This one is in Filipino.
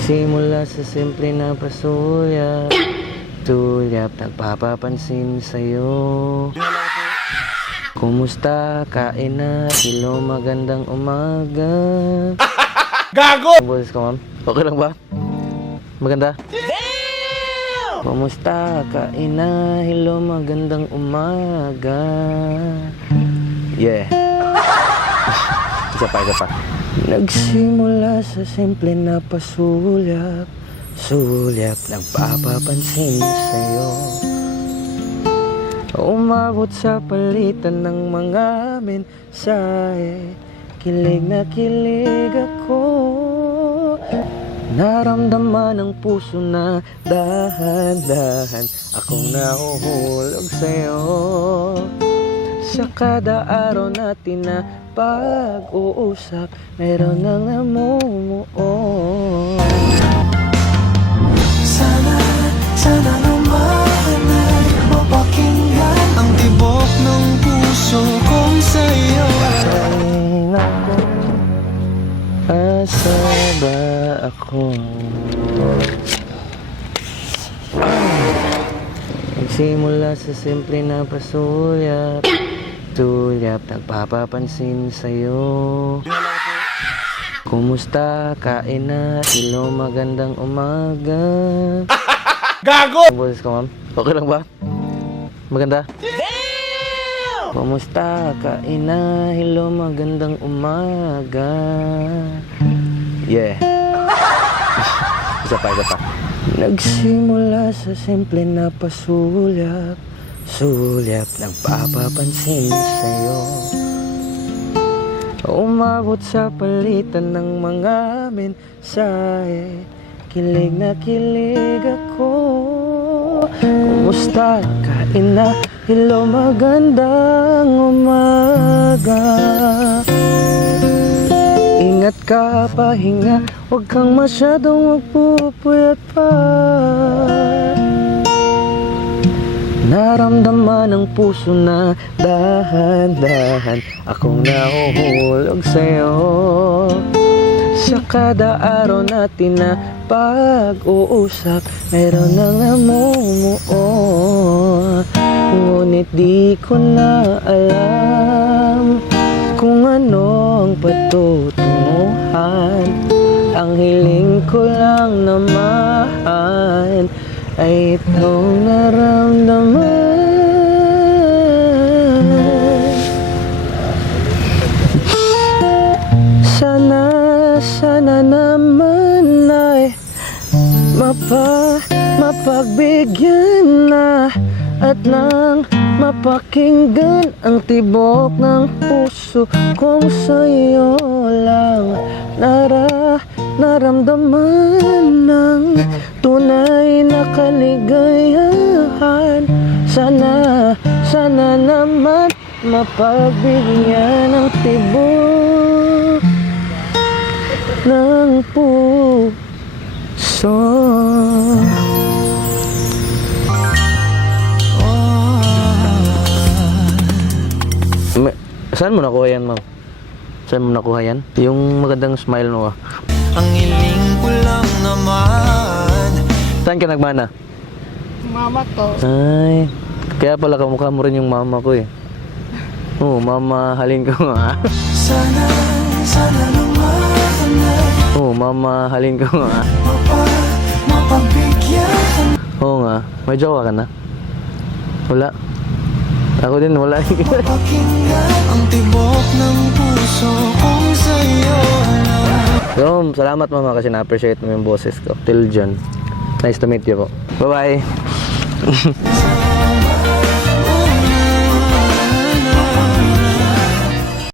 Nagsimula sa simple na pasulyap, tulyap, nagpapapansin sa'yo. Kumusta? Kain na? Hello, magandang umaga. Gago! Boses ka, ma'am? Okay lang ba? Maganda? Kumusta? Kain na? Hello, magandang umaga. Yeah. Isa pa. Nagsimula sa simple na pasulyap, sulyap, nagpapapansin sa'yo. Umabot sa palitan ng mga mensahe, kilig na kilig ako. Naramdaman ng puso na dahan-dahan akong nahuhulog sa'yo. Sa kada araw natin na pag-uusap, mayroon nang namumuo. Sana naman ay mapakinggan ang tibok ng puso kong sa'yo. Ay naku, asa ba ako? Nagsimula sa simple na pasulyap, tulyap, nagpapapansin sa'yo. Kumusta? Kain na? Hello, magandang umaga. Gago! Boses ka, ma'am? Okay lang ba? Maganda? Kumusta? Kain na? Hello, magandang umaga. Yeah. Isa pa. Nagsimula sa simple na pasulyap, sulyap, nagpapapansin sa'yo. Umabot sa palitan ng mga mensahe, kilig na kilig ako. Kumusta? Kain na? Hello, magandang umaga. Ingat ka, pahinga, huwag kang masyadong magpupuyat pa. Naramdaman ng puso na dahan-dahan akong nahuhulog sa'yo. Sa kada araw natin na pag-uusap, mayroon nang namumuo. Ngunit di ko na alam kung ano ang patutunguhan. Ang hiling ko lang naman ay itong naramdaman. Sana naman ay mapagbigyan na at nang mapakinggan ang tibok ng puso kong sa'yo lang naramdaman ng tunay na kaligayahan. Sana naman mapagbigyan ng tibok ng puso. Saan mo nakuha yan, ma'am? Saan mo nakuha yan? Yung magandang smile mo, ah. Ang hiling ko lang naman. Saan ka nagmana? Mama ko. Ay, kaya pala kamukha mo rin yung mama ko, eh. Oo, mamahalin ko nga. Sana naman ay Oo, mamahalin ko nga. mapagbigyan. Oo nga, may jowa ka na? Wala. Ako din, wala. Pakinggan ang tibok ng puso kong sa'yo lang. So, salamat mama kasi na-appreciate mo yung boses ko. Till John. Nice to meet you po. Bye-bye.